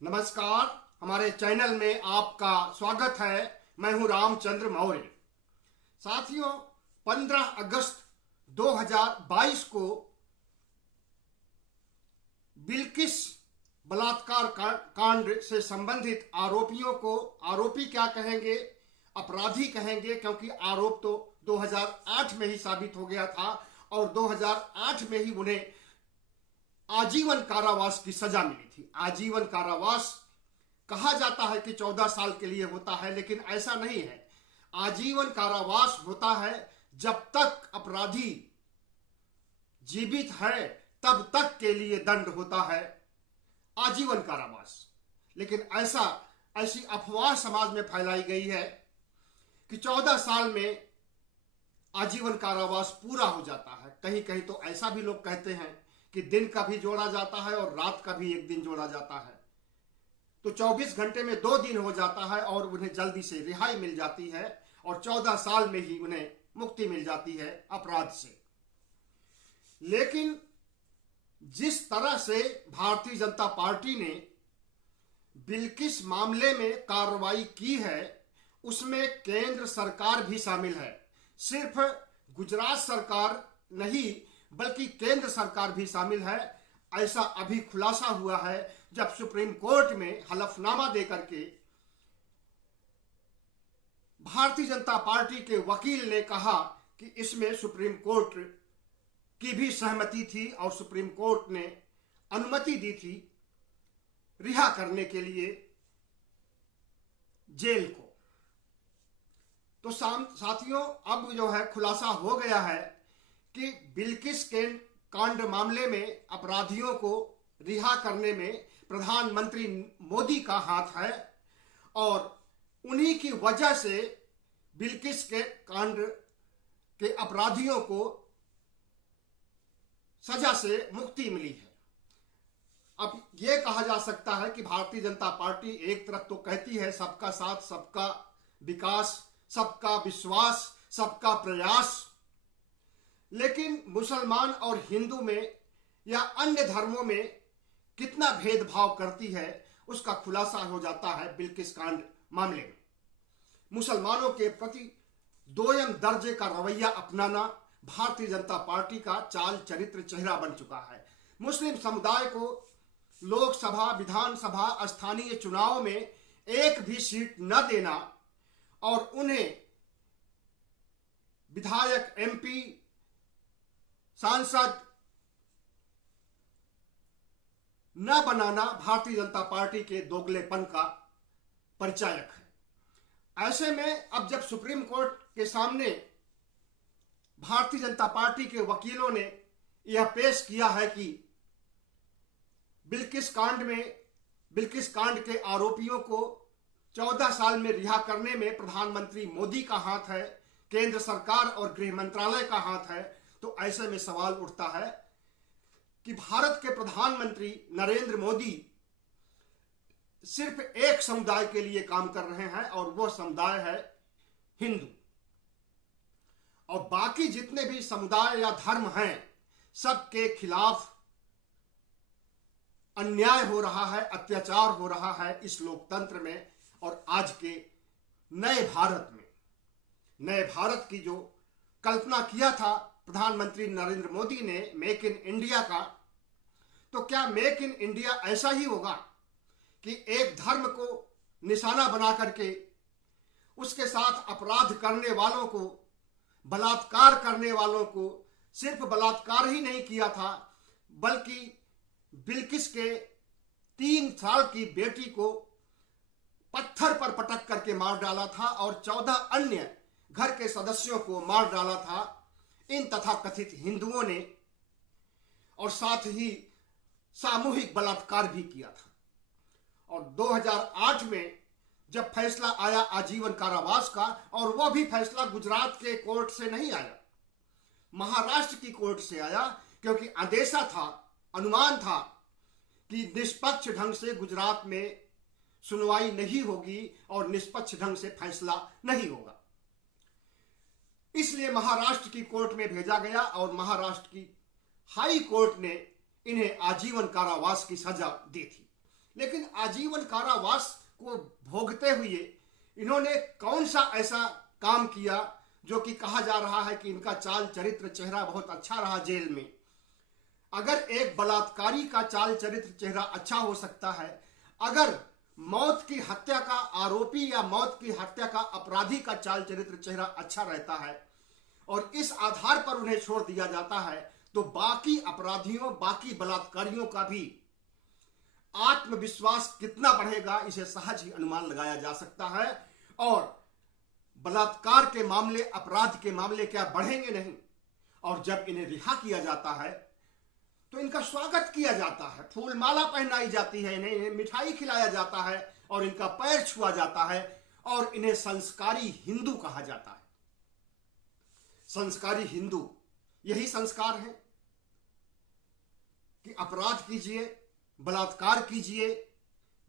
नमस्कार, हमारे चैनल में आपका स्वागत है। मैं हूं रामचंद्र मौर्य। साथियों, 15 अगस्त 2022 को बिल्किस बलात्कार कांड से संबंधित आरोपियों को, आरोपी क्या कहेंगे, अपराधी कहेंगे, क्योंकि आरोप तो 2008 में ही साबित हो गया था और 2008 में ही उन्हें आजीवन कारावास की सजा मिली थी। आजीवन कारावास कहा जाता है कि 14 साल के लिए होता है, लेकिन ऐसा नहीं है। आजीवन कारावास होता है जब तक अपराधी जीवित है, तब तक के लिए दंड होता है आजीवन कारावास। लेकिन ऐसी अफवाह समाज में फैलाई गई है कि 14 साल में आजीवन कारावास पूरा हो जाता है। कहीं कहीं तो ऐसा भी लोग कहते हैं कि दिन का भी जोड़ा जाता है और रात का भी एक दिन जोड़ा जाता है, तो 24 घंटे में 2 दिन हो जाता है और उन्हें जल्दी से रिहाई मिल जाती है और 14 साल में ही उन्हें मुक्ति मिल जाती है अपराध से। लेकिन जिस तरह से भारतीय जनता पार्टी ने बिल्किस मामले में कार्रवाई की है, उसमें केंद्र सरकार भी शामिल है। सिर्फ गुजरात सरकार नहीं बल्कि केंद्र सरकार भी शामिल है। ऐसा अभी खुलासा हुआ है जब सुप्रीम कोर्ट में हलफनामा देकर के भारतीय जनता पार्टी के वकील ने कहा कि इसमें सुप्रीम कोर्ट की भी सहमति थी और सुप्रीम कोर्ट ने अनुमति दी थी रिहा करने के लिए जेल को। तो साथियों, अब जो है खुलासा हो गया है कि बिल्किस के कांड मामले में अपराधियों को रिहा करने में प्रधानमंत्री मोदी का हाथ है और उन्हीं की वजह से बिल्किस के कांड के अपराधियों को सजा से मुक्ति मिली है। अब यह कहा जा सकता है कि भारतीय जनता पार्टी एक तरफ तो कहती है सबका साथ, सबका विकास, सबका विश्वास, सबका प्रयास, लेकिन मुसलमान और हिंदू में या अन्य धर्मों में कितना भेदभाव करती है उसका खुलासा हो जाता है बिल्किस कांड मामले में। मुसलमानों के प्रति दोयम दर्जे का रवैया अपनाना भारतीय जनता पार्टी का चाल चरित्र चेहरा बन चुका है। मुस्लिम समुदाय को लोकसभा, विधानसभा, स्थानीय चुनाव में एक भी सीट न देना और उन्हें विधायक, एमपी, सांसद न बनाना भारतीय जनता पार्टी के दोगलेपन का परिचायक है। ऐसे में अब जब सुप्रीम कोर्ट के सामने भारतीय जनता पार्टी के वकीलों ने यह पेश किया है कि बिल्किस कांड के आरोपियों को 14 साल में रिहा करने में प्रधानमंत्री मोदी का हाथ है, केंद्र सरकार और गृह मंत्रालय का हाथ है, तो ऐसे में सवाल उठता है कि भारत के प्रधानमंत्री नरेंद्र मोदी सिर्फ एक समुदाय के लिए काम कर रहे हैं और वह समुदाय है हिंदू, और बाकी जितने भी समुदाय या धर्म हैं सबके खिलाफ अन्याय हो रहा है, अत्याचार हो रहा है इस लोकतंत्र में। और आज के नए भारत की जो कल्पना किया था प्रधानमंत्री नरेंद्र मोदी ने मेक इन इंडिया का, तो क्या मेक इन इंडिया ऐसा ही होगा कि एक धर्म को निशाना बना करके उसके साथ अपराध करने वालों को, बलात्कार करने वालों को सिर्फ बलात्कार ही नहीं किया था बल्कि बिल्किस के 3 साल की बेटी को पत्थर पर पटक करके मार डाला था और 14 अन्य घर के सदस्यों को मार डाला था इन तथाकथित हिंदुओं ने, और साथ ही सामूहिक बलात्कार भी किया था। और 2008 में जब फैसला आया आजीवन कारावास का, और वह भी फैसला गुजरात के कोर्ट से नहीं आया, महाराष्ट्र की कोर्ट से आया, क्योंकि अंदेशा था, अनुमान था कि निष्पक्ष ढंग से गुजरात में सुनवाई नहीं होगी और निष्पक्ष ढंग से फैसला नहीं होगा। इसलिए महाराष्ट्र की कोर्ट में भेजा गया और महाराष्ट्र की हाई कोर्ट ने इन्हें आजीवन कारावास की सजा दी थी। लेकिन आजीवन कारावास को भोगते हुए इन्होंने कौन सा ऐसा काम किया जो कि कहा जा रहा है कि इनका चाल चरित्र चेहरा बहुत अच्छा रहा जेल में। अगर एक बलात्कारी का चाल चरित्र चेहरा अच्छा हो सकता है, अगर मौत की हत्या का आरोपी या मौत की हत्या का अपराधी का चाल चरित्र चेहरा अच्छा रहता है और इस आधार पर उन्हें छोड़ दिया जाता है, तो बाकी अपराधियों, बाकी बलात्कारियों का भी आत्मविश्वास कितना बढ़ेगा इसे सहज ही अनुमान लगाया जा सकता है। और बलात्कार के मामले, अपराध के मामले क्या बढ़ेंगे नहीं। और जब इन्हें रिहा किया जाता है तो इनका स्वागत किया जाता है, फूल माला पहनाई जाती है, इन्हें मिठाई खिलाया जाता है और इनका पैर छुआ जाता है और इन्हें संस्कारी हिंदू कहा जाता है। संस्कारी हिंदू यही संस्कार है कि अपराध कीजिए, बलात्कार कीजिए,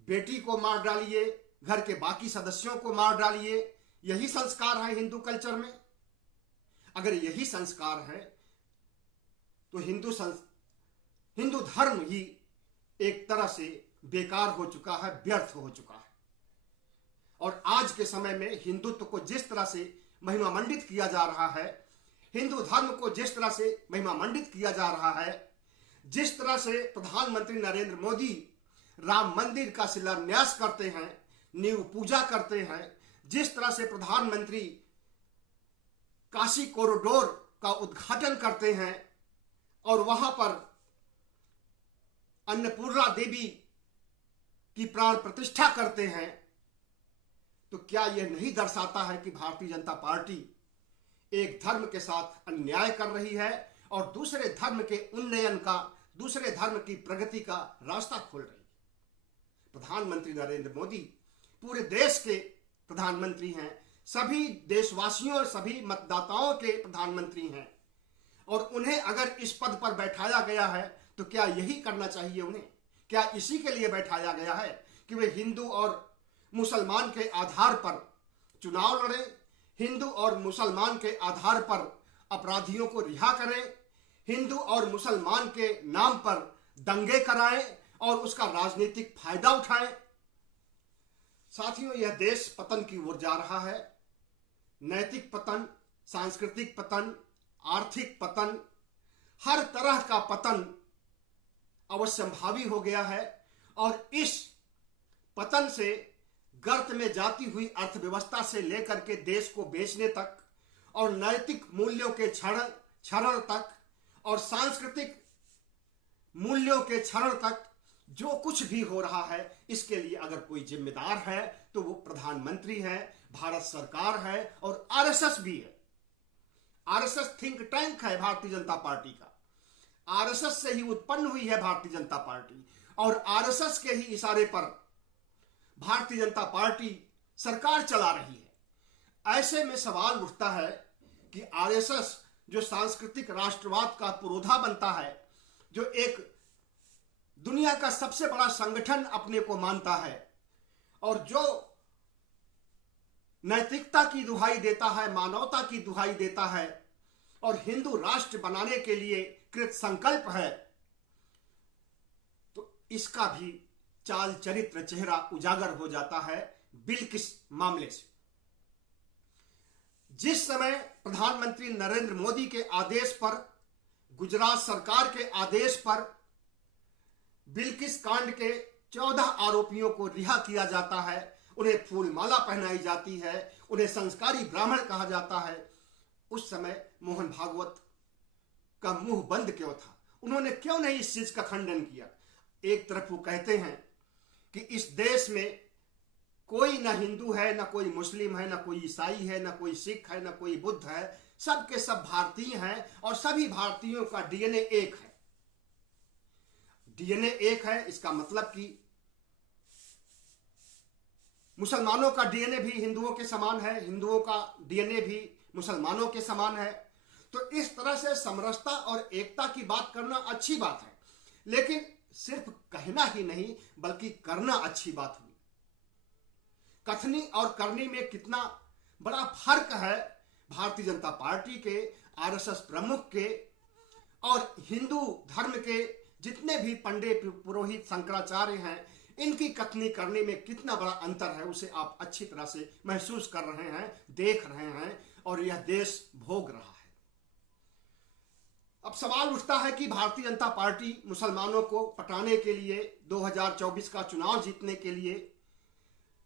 बेटी को मार डालिए, घर के बाकी सदस्यों को मार डालिए, यही संस्कार है हिंदू कल्चर में। अगर यही संस्कार है तो हिंदू धर्म ही एक तरह से बेकार हो चुका है, व्यर्थ हो चुका है। और आज के समय में हिंदुत्व को जिस तरह से महिमा मंडित किया जा रहा है, हिंदू धर्म को जिस तरह से महिमा मंडित किया जा रहा है, जिस तरह से प्रधानमंत्री नरेंद्र मोदी राम मंदिर का शिलान्यास करते हैं, नींव पूजा करते हैं, जिस तरह से प्रधानमंत्री काशी कॉरिडोर का उद्घाटन करते हैं और वहां पर अन्नपूर्णा देवी की प्राण प्रतिष्ठा करते हैं, तो क्या यह नहीं दर्शाता है कि भारतीय जनता पार्टी एक धर्म के साथ अन्याय कर रही है और दूसरे धर्म के उन्नयन का, दूसरे धर्म की प्रगति का रास्ता खोल रही है। प्रधानमंत्री नरेंद्र मोदी पूरे देश के प्रधानमंत्री हैं, सभी देशवासियों, सभी मतदाताओं के प्रधानमंत्री हैं और उन्हें अगर इस पद पर बैठाया गया है तो क्या यही करना चाहिए उन्हें? क्या इसी के लिए बैठाया गया है कि वे हिंदू और मुसलमान के आधार पर चुनाव लड़ें, हिंदू और मुसलमान के आधार पर अपराधियों को रिहा करें, हिंदू और मुसलमान के नाम पर दंगे कराएं और उसका राजनीतिक फायदा उठाएं? साथियों, यह देश पतन की ओर जा रहा है। नैतिक पतन, सांस्कृतिक पतन, आर्थिक पतन, हर तरह का पतन अवश्यंभावी हो गया है और इस पतन से गर्त में जाती हुई अर्थव्यवस्था से लेकर के देश को बेचने तक और नैतिक मूल्यों के क्षरण तक और सांस्कृतिक मूल्यों के क्षरण तक जो कुछ भी हो रहा है, इसके लिए अगर कोई जिम्मेदार है तो वो प्रधानमंत्री है, भारत सरकार है और आरएसएस भी है। आरएसएस थिंक टैंक है भारतीय जनता पार्टी का। आरएसएस से ही उत्पन्न हुई है भारतीय जनता पार्टी और आरएसएस के ही इशारे पर भारतीय जनता पार्टी सरकार चला रही है। ऐसे में सवाल उठता है कि आरएसएस जो सांस्कृतिक राष्ट्रवाद का पुरोधा बनता है, जो एक दुनिया का सबसे बड़ा संगठन अपने को मानता है और जो नैतिकता की दुहाई देता है, मानवता की दुहाई देता है और हिंदू राष्ट्र बनाने के लिए कृत संकल्प है, तो इसका भी चाल चरित्र चेहरा उजागर हो जाता है बिल्किस मामले से। जिस समय प्रधानमंत्री नरेंद्र मोदी के आदेश पर, गुजरात सरकार के आदेश पर बिल्किस कांड के 14 आरोपियों को रिहा किया जाता है, उन्हें फूल माला पहनाई जाती है, उन्हें संस्कारी ब्राह्मण कहा जाता है, उस समय मोहन भागवत का मुंह बंद क्यों था? उन्होंने क्यों नहीं इस चीज का खंडन किया? एक तरफ वो कहते हैं कि इस देश में कोई ना हिंदू है, ना कोई मुस्लिम है, ना कोई ईसाई है, ना कोई सिख है, ना कोई बुद्ध है, सब के सब भारतीय हैं और सभी भारतीयों का डीएनए एक है। डीएनए एक है, इसका मतलब कि मुसलमानों का डीएनए भी हिंदुओं के समान है, हिंदुओं का डीएनए भी मुसलमानों के समान है। तो इस तरह से समरसता और एकता की बात करना अच्छी बात है, लेकिन सिर्फ कहना ही नहीं बल्कि करना अच्छी बात हुई। कथनी और करनी में कितना बड़ा फर्क है भारतीय जनता पार्टी के, आरएसएस प्रमुख के और हिंदू धर्म के जितने भी पंडित पुरोहित शंकराचार्य हैं, इनकी कथनी करने में कितना बड़ा अंतर है उसे आप अच्छी तरह से महसूस कर रहे हैं, देख रहे हैं, और यह देश भोग रहा है। अब सवाल उठता है कि भारतीय जनता पार्टी मुसलमानों को पटाने के लिए, 2024 का चुनाव जीतने के लिए,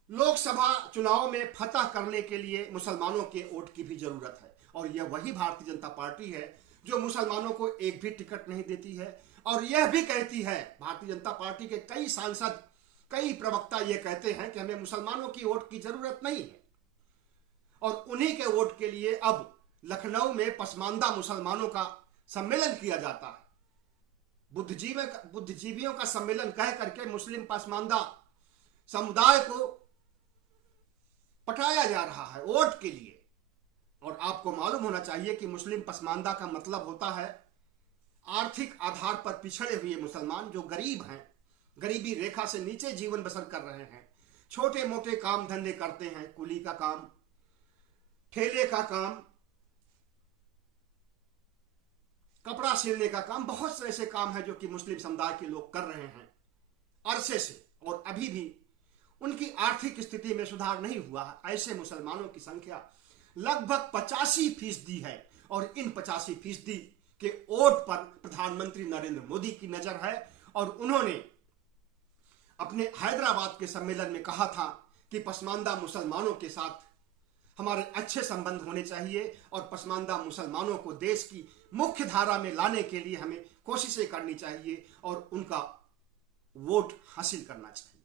लोकसभा चुनाव में फतह करने के लिए मुसलमानों के वोट की भी जरूरत है। और यह वही भारतीय जनता पार्टी है जो मुसलमानों को एक भी टिकट नहीं देती है, और यह भी कहती है, भारतीय जनता पार्टी के कई सांसद, कई प्रवक्ता यह कहते हैं कि हमें मुसलमानों की वोट की जरूरत नहीं है। और उन्हीं के वोट के लिए अब लखनऊ में पसमानदा मुसलमानों का सम्मेलन किया जाता है। बुद्धिजीवियों का सम्मेलन कह करके मुस्लिम पसमानदा समुदाय को पटाया जा रहा है वोट के लिए। और आपको मालूम होना चाहिए कि मुस्लिम पसमानदा का मतलब होता है आर्थिक आधार पर पिछड़े हुए मुसलमान जो गरीब हैं, गरीबी रेखा से नीचे जीवन बसर कर रहे हैं, छोटे मोटे काम धंधे करते हैं, कुली का काम, ठेले का काम, कपड़ा सिलने का काम, बहुत से ऐसे काम है जो कि मुस्लिम समुदाय के लोग कर रहे हैं अरसे से, और अभी भी उनकी आर्थिक स्थिति में सुधार नहीं हुआ है। ऐसे मुसलमानों की संख्या लगभग 85% है, और इन 85% के वोट पर प्रधानमंत्री नरेंद्र मोदी की नजर है। और उन्होंने अपने हैदराबाद के सम्मेलन में कहा था कि पसमानदा मुसलमानों के साथ हमारे अच्छे संबंध होने चाहिए, और पसमानदा मुसलमानों को देश की मुख्य धारा में लाने के लिए हमें कोशिशें करनी चाहिए और उनका वोट हासिल करना चाहिए।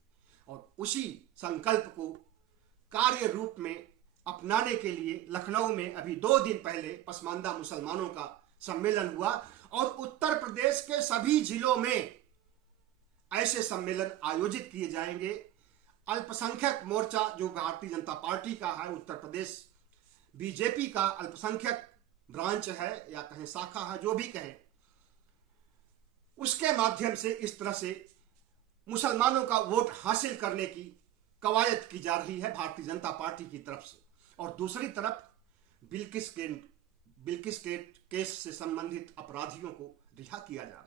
और उसी संकल्प को कार्य रूप में अपनाने के लिए लखनऊ में अभी 2 दिन पहले पसमानदा मुसलमानों का सम्मेलन हुआ, और उत्तर प्रदेश के सभी जिलों में ऐसे सम्मेलन आयोजित किए जाएंगे। अल्पसंख्यक मोर्चा जो भारतीय जनता पार्टी का है, उत्तर प्रदेश बीजेपी का अल्पसंख्यक ब्रांच है या कहें शाखा है, जो भी कहें, उसके माध्यम से इस तरह से मुसलमानों का वोट हासिल करने की कवायद की जा रही है भारतीय जनता पार्टी की तरफ से। और दूसरी तरफ बिल्किस के केस से संबंधित अपराधियों को रिहा किया जा रहा है।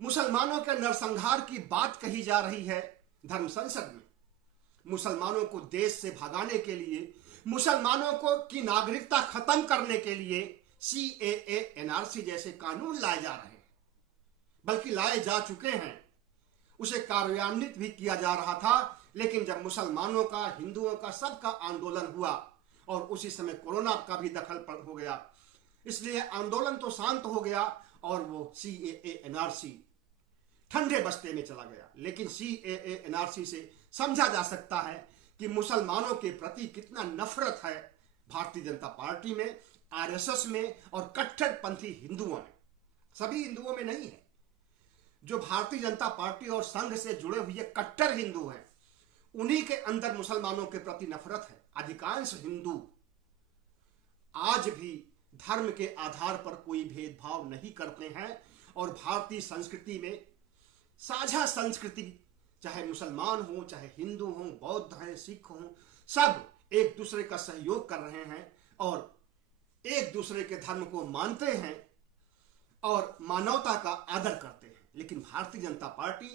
मुसलमानों के नरसंहार की बात कही जा रही है धर्म संसद में। मुसलमानों को देश से भगाने के लिए, मुसलमानों को की नागरिकता खत्म करने के लिए CAA NRC जैसे कानून लाए जा रहे हैं, बल्कि लाए जा चुके हैं। उसे कार्यान्वित भी किया जा रहा था, लेकिन जब मुसलमानों का, हिंदुओं का, सबका आंदोलन हुआ और उसी समय कोरोना का भी दखल हो गया, इसलिए आंदोलन तो शांत हो गया और वो CAA NRC ठंडे बस्ते में चला गया। लेकिन CAA NRC से समझा जा सकता है कि मुसलमानों के प्रति कितना नफरत है भारतीय जनता पार्टी में, RSS में और कट्टरपंथी हिंदुओं में। सभी हिंदुओं में नहीं है, जो भारतीय जनता पार्टी और संघ से जुड़े हुए कट्टर हिंदू हैं, उन्हीं के अंदर मुसलमानों के प्रति नफरत है। अधिकांश हिंदू आज भी धर्म के आधार पर कोई भेदभाव नहीं करते हैं, और भारतीय संस्कृति में साझा संस्कृति, चाहे मुसलमान हो, चाहे हिंदू हो, बौद्ध हैं, सिख हो, सब एक दूसरे का सहयोग कर रहे हैं और एक दूसरे के धर्म को मानते हैं और मानवता का आदर करते हैं। लेकिन भारतीय जनता पार्टी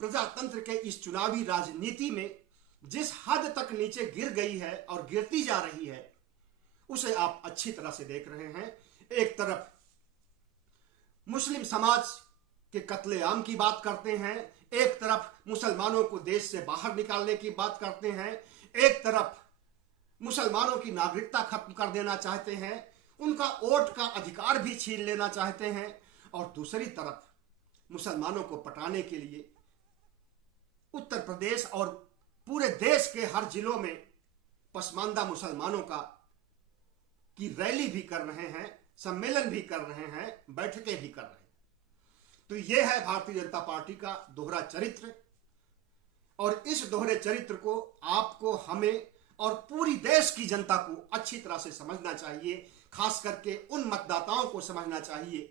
प्रजातंत्र के इस चुनावी राजनीति में जिस हद तक नीचे गिर गई है और गिरती जा रही है, उसे आप अच्छी तरह से देख रहे हैं। एक तरफ मुस्लिम समाज के कत्लेआम की बात करते हैं, एक तरफ मुसलमानों को देश से बाहर निकालने की बात करते हैं, एक तरफ मुसलमानों की नागरिकता खत्म कर देना चाहते हैं, उनका वोट का अधिकार भी छीन लेना चाहते हैं, और दूसरी तरफ मुसलमानों को पटाने के लिए उत्तर प्रदेश और पूरे देश के हर जिलों में पसमानदा मुसलमानों की रैली भी कर रहे हैं, सम्मेलन भी कर रहे हैं, बैठकें भी कर रहे हैं। तो यह है भारतीय जनता पार्टी का दोहरा चरित्र, और इस दोहरे चरित्र को आपको, हमें और पूरी देश की जनता को अच्छी तरह से समझना चाहिए। खास करके उन मतदाताओं को समझना चाहिए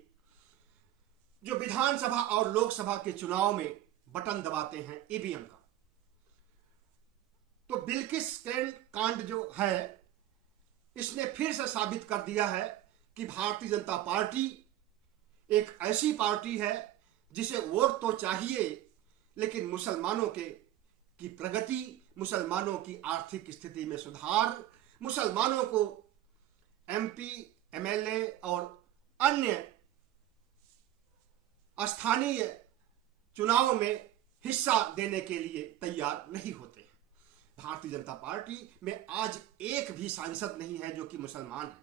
जो विधानसभा और लोकसभा के चुनाव में बटन दबाते हैं ईवीएम का। तो बिल्किस कांड जो है, इसने फिर से साबित कर दिया है कि भारतीय जनता पार्टी एक ऐसी पार्टी है जिसे वोट तो चाहिए, लेकिन मुसलमानों की प्रगति, मुसलमानों की आर्थिक स्थिति में सुधार, मुसलमानों को एमपी, एमएलए और अन्य स्थानीय चुनाव में हिस्सा देने के लिए तैयार नहीं होते हैं। भारतीय जनता पार्टी में आज एक भी सांसद नहीं है जो कि मुसलमान है।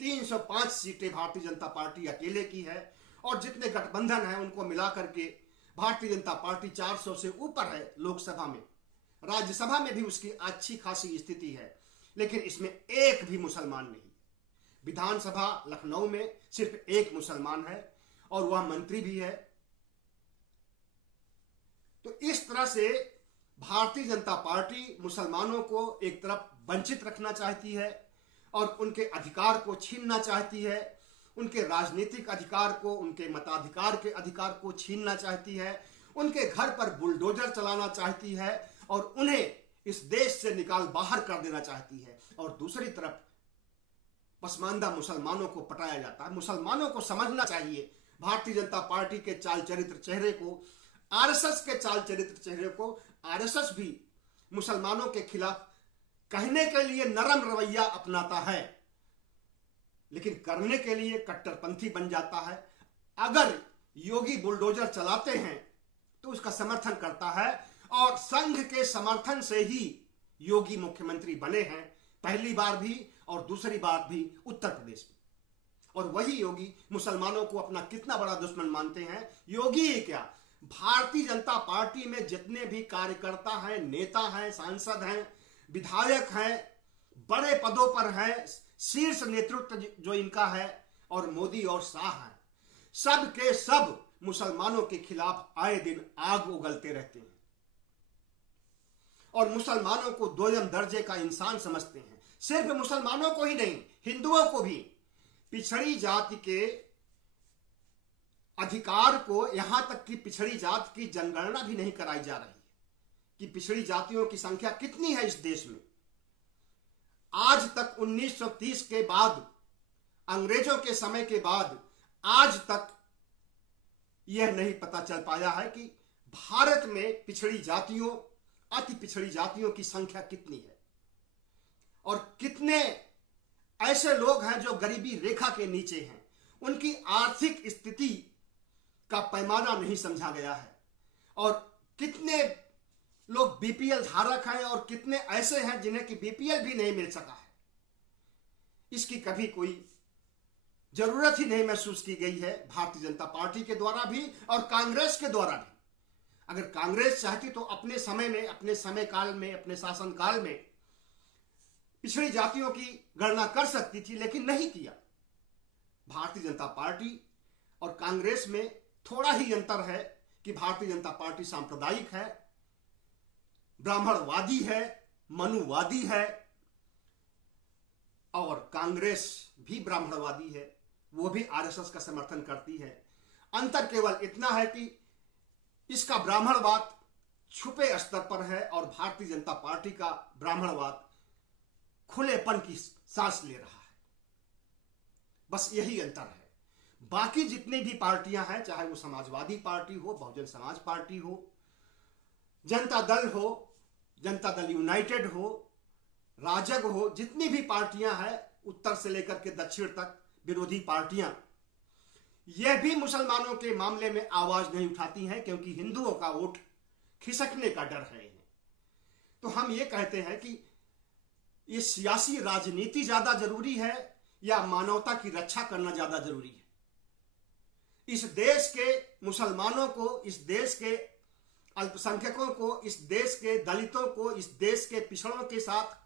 305 सीटें भारतीय जनता पार्टी अकेले की है और जितने गठबंधन हैं उनको मिलाकर के भारतीय जनता पार्टी 400 से ऊपर है लोकसभा में। राज्यसभा में भी उसकी अच्छी खासी स्थिति है, लेकिन इसमें एक भी मुसलमान नहीं। विधानसभा लखनऊ में सिर्फ एक मुसलमान है और वह मंत्री भी है। तो इस तरह से भारतीय जनता पार्टी मुसलमानों को एक तरफ वंचित रखना चाहती है और उनके अधिकार को छीनना चाहती है, उनके राजनीतिक अधिकार को, उनके मताधिकार के अधिकार को छीनना चाहती है, उनके घर पर बुलडोजर चलाना चाहती है और उन्हें इस देश से निकाल बाहर कर देना चाहती है। और दूसरी तरफ पसमानदा मुसलमानों को पटाया जाता है। मुसलमानों को समझना चाहिए भारतीय जनता पार्टी के चाल चरित्र चेहरे को, आरएसएस के चाल चरित्र चेहरे को। आरएसएस भी मुसलमानों के खिलाफ कहने के लिए नरम रवैया अपनाता है, लेकिन करने के लिए कट्टरपंथी बन जाता है। अगर योगी बुलडोजर चलाते हैं तो उसका समर्थन करता है और संघ के समर्थन से ही योगी मुख्यमंत्री बने हैं, पहली बार भी और दूसरी बार भी उत्तर प्रदेश में। और वही योगी मुसलमानों को अपना कितना बड़ा दुश्मन मानते हैं। योगी ही क्या, भारतीय जनता पार्टी में जितने भी कार्यकर्ता हैं, नेता हैं, सांसद हैं, विधायक हैं, बड़े पदों पर हैं, शीर्ष नेतृत्व जो इनका है, और मोदी और शाह हैं, सब के सब मुसलमानों के खिलाफ आए दिन आग उगलते रहते हैं और मुसलमानों को दोयम दर्जे का इंसान समझते हैं। सिर्फ मुसलमानों को ही नहीं, हिंदुओं को भी पिछड़ी जाति के अधिकार को, यहां तक कि पिछड़ी जाति की जनगणना भी नहीं कराई जा रही है कि पिछड़ी जातियों की संख्या कितनी है इस देश में। आज तक 1930 के बाद, अंग्रेजों के समय के बाद आज तक यह नहीं पता चल पाया है कि भारत में पिछड़ी जातियों, अति पिछड़ी जातियों की संख्या कितनी है और कितने ऐसे लोग हैं जो गरीबी रेखा के नीचे हैं। उनकी आर्थिक स्थिति का पैमाना नहीं समझा गया है और कितने लोग बीपीएल धारक हैं और कितने ऐसे हैं जिन्हें कि बीपीएल भी नहीं मिल सका है। इसकी कभी कोई जरूरत ही नहीं महसूस की गई है भारतीय जनता पार्टी के द्वारा भी और कांग्रेस के द्वारा भी। अगर कांग्रेस चाहती तो अपने समय में, अपने समय काल में, अपने शासन काल में पिछड़ी जातियों की गणना कर सकती थी, लेकिन नहीं किया। भारतीय जनता पार्टी और कांग्रेस में थोड़ा ही अंतर है कि भारतीय जनता पार्टी सांप्रदायिक है, ब्राह्मणवादी है, मनुवादी है और कांग्रेस भी ब्राह्मणवादी है, वो भी आरएसएस का समर्थन करती है। अंतर केवल इतना है कि इसका ब्राह्मणवाद छुपे स्तर पर है और भारतीय जनता पार्टी का ब्राह्मणवाद खुलेपन की सांस ले रहा है। बस यही अंतर है। बाकी जितनी भी पार्टियां हैं, चाहे वो समाजवादी पार्टी हो, बहुजन समाज पार्टी हो, जनता दल हो, जनता दल यूनाइटेड हो, राजग हो, जितनी भी पार्टियां हैं उत्तर से लेकर के दक्षिण तक विरोधी पार्टियां, यह भी मुसलमानों के मामले में आवाज नहीं उठाती हैं क्योंकि हिंदुओं का वोट खिसकने का डर है इन्हें। तो हम ये कहते हैं कि ये सियासी राजनीति ज्यादा जरूरी है या मानवता की रक्षा करना ज्यादा जरूरी है। इस देश के मुसलमानों को, इस देश के अल्पसंख्यकों को, इस देश के दलितों को, इस देश के पिछड़ों के साथ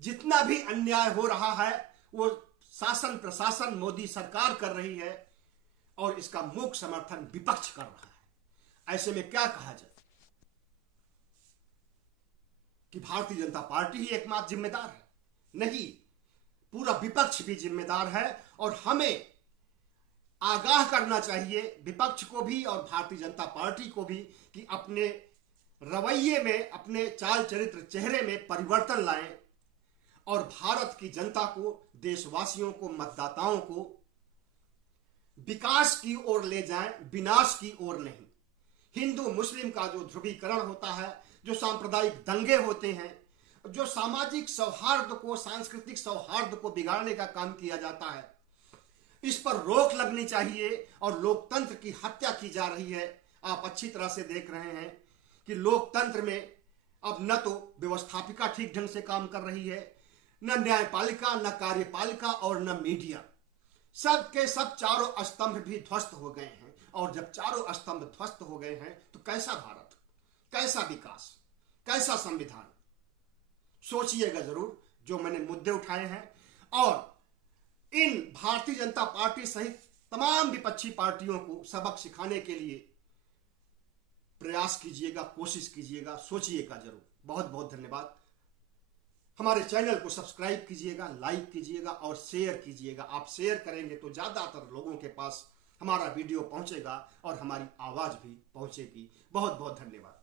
जितना भी अन्याय हो रहा है वो शासन प्रशासन मोदी सरकार कर रही है और इसका मुख्य समर्थन विपक्ष कर रहा है। ऐसे में क्या कहा जाए कि भारतीय जनता पार्टी ही एकमात्र जिम्मेदार है? नहीं, पूरा विपक्ष भी जिम्मेदार है और हमें आगाह करना चाहिए विपक्ष को भी और भारतीय जनता पार्टी को भी कि अपने रवैये में, अपने चाल चरित्र चेहरे में परिवर्तन लाएं और भारत की जनता को, देशवासियों को, मतदाताओं को विकास की ओर ले जाएं, विनाश की ओर नहीं। हिंदू मुस्लिम का जो ध्रुवीकरण होता है, जो सांप्रदायिक दंगे होते हैं, जो सामाजिक सौहार्द को, सांस्कृतिक सौहार्द को बिगाड़ने का काम किया जाता है, इस पर रोक लगनी चाहिए। और लोकतंत्र की हत्या की जा रही है। आप अच्छी तरह से देख रहे हैं कि लोकतंत्र में अब न तो व्यवस्थापिका ठीक ढंग से काम कर रही है, न न्यायपालिका, न कार्यपालिका और न मीडिया। सब के सब चारों स्तंभ भी ध्वस्त हो गए हैं। और जब चारों स्तंभ ध्वस्त हो गए हैं तो कैसा भारत, कैसा विकास, कैसा संविधान? सोचिएगा जरूर जो मैंने मुद्दे उठाए हैं। और इन भारतीय जनता पार्टी सहित तमाम विपक्षी पार्टियों को सबक सिखाने के लिए प्रयास कीजिएगा, कोशिश कीजिएगा, सोचिएगा जरूर। बहुत बहुत धन्यवाद। हमारे चैनल को सब्सक्राइब कीजिएगा, लाइक कीजिएगा और शेयर कीजिएगा। आप शेयर करेंगे तो ज़्यादातर लोगों के पास हमारा वीडियो पहुंचेगा और हमारी आवाज़ भी पहुंचेगी। बहुत बहुत धन्यवाद।